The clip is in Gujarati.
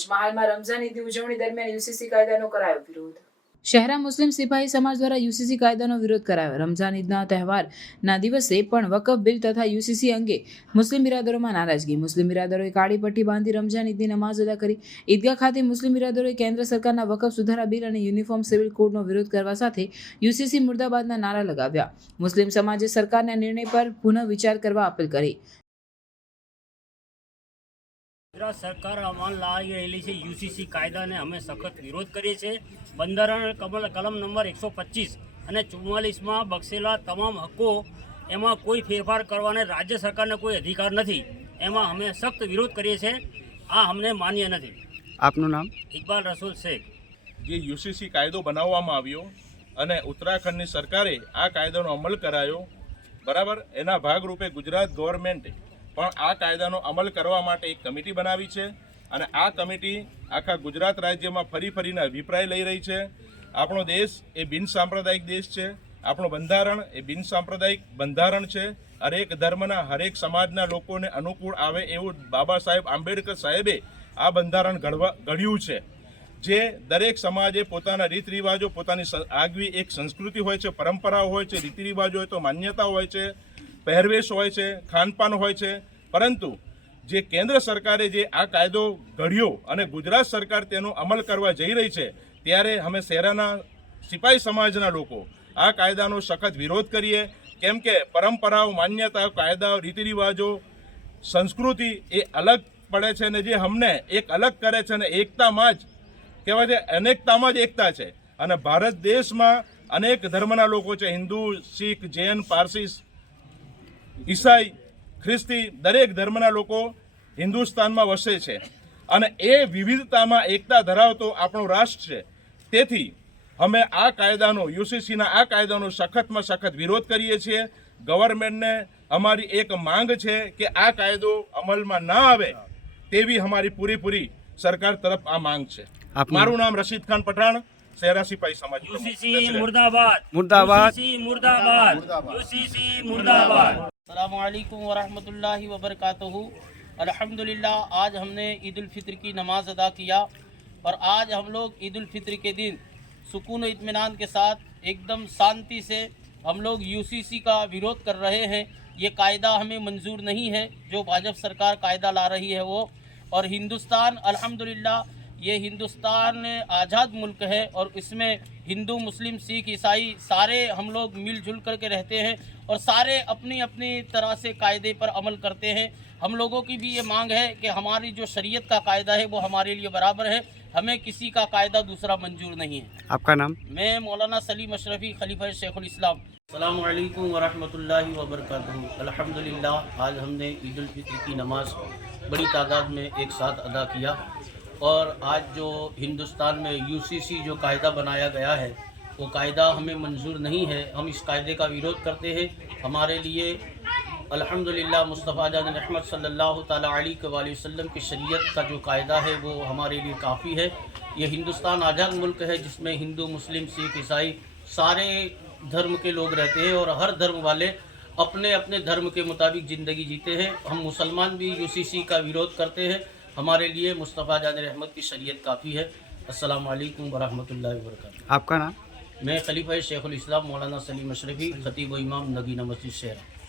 પંચમહાલમાં રમઝાન ઉજવણી દરમિયાન યુસીસી કાયદાનો કરાયો વિરોધ. શહેરા મુસ્લિમ સિપાહી સમાજ દ્વારા યુસીસી કાયદાનો વિરોધ કરાયો. રમઝાન ઈદના તહેવારના દિવસે પણ વકફ બિલ તથા યુસીસી અંગે મુસ્લિમ બિરાદરોમાં નારાજગી. મુસ્લિમ બિરાદરોએ કાળી પટ્ટી બાંધી રમઝાન ઈદની નમાઝ અદા કરી. ઈદગાહ ખાતે મુસ્લિમ બિરાદરોએ કેન્દ્ર સરકારના વકફ સુધારા બિલ અને યુનિફોર્મ સિવિલ કોડનો વિરોધ કરવા સાથે યુસીસી મુર્દાબાદના નારા લગાવ્યા. મુસ્લિમ સમાજે સરકારના નિર્ણય પર પુનઃ વિચાર કરવા અપીલ કરી. ગુજરાત સરકાર અમલ લાવી રહેલી છે યુસીસી કાયદાને અમે સખત વિરોધ કરીએ છીએ. બંધારણ કમલ કલમ નંબર એકસો પચીસ અને ચુમ્માલીસમાં બક્ષેલા તમામ હક્કો એમાં કોઈ ફેરફાર કરવાને રાજ્ય સરકારને કોઈ અધિકાર નથી. એમાં અમે સખત વિરોધ કરીએ છીએ. આ અમને માન્ય નથી. આપનું નામ? ઇકબાલ રસૂલ શેખ. જે યુસીસી કાયદો બનાવવામાં આવ્યો અને ઉત્તરાખંડની સરકારે આ કાયદાનો અમલ કરાયો બરાબર? એના ભાગરૂપે ગુજરાત ગવર્મેન્ટે પણ આ કાયદાનો અમલ કરવા માટે એક કમિટી બનાવી છે અને આ કમિટી આખા ગુજરાત રાજ્યમાં ફરી ફરીને અભિપ્રાય લઈ રહી છે. આપણો દેશ એ બિનસાંપ્રદાયિક દેશ છે. આપણું બંધારણ એ બિનસાંપ્રદાયિક બંધારણ છે. હરેક ધર્મના હરેક સમાજના લોકોને અનુકૂળ આવે એવું બાબા સાહેબ આંબેડકર સાહેબે આ બંધારણ ઘડવા ઘડ્યું છે. જે દરેક સમાજે પોતાના રીત રિવાજો પોતાની આગવી એક સંસ્કૃતિ હોય છે, પરંપરાઓ હોય છે રીતિ રિવાજો હોય તો માન્યતા હોય છે. પહેરવેશ હોય છે, ખાનપાન હોય છે. પરંતુ જે કેન્દ્ર સરકારે જે આ કાયદો ઘડ્યો અને ગુજરાત સરકાર તેનો અમલ કરવા જઈ રહી છે, ત્યારે અમે શહેરાના સિપાહી સમાજના લોકો આ કાયદાનો સખત વિરોધ કરીએ. કેમ કે પરંપરાઓ માન્યતા કાયદાઓ રીતિ રિવાજો સંસ્કૃતિ એ અલગ પડે છે ને જે અમને એક અલગ કરે છે અને એકતામાં જ કહેવાય છે, અનેકતામાં જ એકતા છે. અને ભારત દેશમાં અનેક ધર્મના લોકો છે, હિન્દુ, શીખ, જૈન, પારસી ઈસાઈ ખ્રિસ્તી દરેક ધર્મના લોકો હિન્દુસ્તાનમાં વસે છે. અને એ વિવિધતામાં એકતા ધરાવતો આપણો રાષ્ટ્ર છે. તેથી અમે આ કાયદાનો યુસીસીના આ કાયદાનો સખતમાં સખત વિરોધ કરીએ છીએ. ગવર્મેન્ટને અમારી એક માંગ છે કે આ કાયદો અમલમાં ના આવે તેવી અમારી પૂરેપૂરી સરકાર તરફ આ માંગ છે. મારું નામ રશીદ ખાન પઠાણ શહેરા સિપાહી સમાજ યુસીસી મુર્દાબાદ. મુર્દાબાદ. યુસીસી મુર્દાબાદ. યુસીસી મુર્દાબાદ. السلام علیکم ورحمۃ اللہ وبرکاتہ۔ الحمدللہ، آج ہم نے عید الفطر کی نماز ادا کیا اور آج ہم لوگ عید الفطر کے دن سکون و اطمینان کے ساتھ ایک دم شانتی سے ہم لوگ یو سی سی کا ورودھ کر رہے ہیں۔ یہ قاعدہ ہمیں منظور نہیں ہے، جو بھاجپ سرکار قاعدہ لا رہی ہے وہ۔ اور ہندوستان، الحمدللہ یہ ہندوستان آزاد ملک ہے اور اس میں ہندو مسلم سکھ عیسائی سارے ہم لوگ مل جل کر کے رہتے ہیں اور سارے اپنی اپنی طرح سے قاعدے پر عمل کرتے ہیں۔ ہم لوگوں کی بھی یہ مانگ ہے کہ ہماری جو شریعت کا قاعدہ ہے وہ ہمارے لیے برابر ہے۔ ہمیں کسی کا قاعدہ دوسرا منظور نہیں ہے۔ آپ کا نام؟ میں مولانا سلیم اشرفی خلیفہ شیخ الاسلام۔ السلام علیکم ورحمۃ اللہ وبرکاتہ۔ الحمدللہ آج ہم نے عید الفطر کی نماز بڑی تعداد میں ایک ساتھ ادا کیا۔ اور آج جو ہندوستان میں یو سی سی جو قاعدہ بنایا گیا ہے، وہ قاعدہ ہمیں منظور نہیں ہے۔ ہم اس قاعدے کا ویروت کرتے ہیں۔ ہمارے لیے الحمد للہ مصطفیٰ جان رحمت صلی اللہ تعالیٰ علیہ وآلہ وسلم کی شریعت کا جو قاعدہ ہے، وہ ہمارے لیے کافی ہے۔ یہ ہندوستان آزاد ملک ہے، جس میں ہندو، مسلم، سکھ، عیسائی سارے دھرم کے لوگ رہتے ہیں اور ہر دھرم والے اپنے اپنے دھرم کے مطابق زندگی جیتے ہیں۔ ہم مسلمان بھی یو سی سی کا ویروت کرتے ہیں۔ ہمارے لیے مصطفیٰ جان رحمت کی شریعت کافی ہے۔ السلام علیکم ورحمۃ اللہ وبرکاتہ۔ آپ کا نام؟ میں خلیفہ شیخ الاسلام مولانا سلیم اشرفی خطیب و امام نگینہ مسجد شہر۔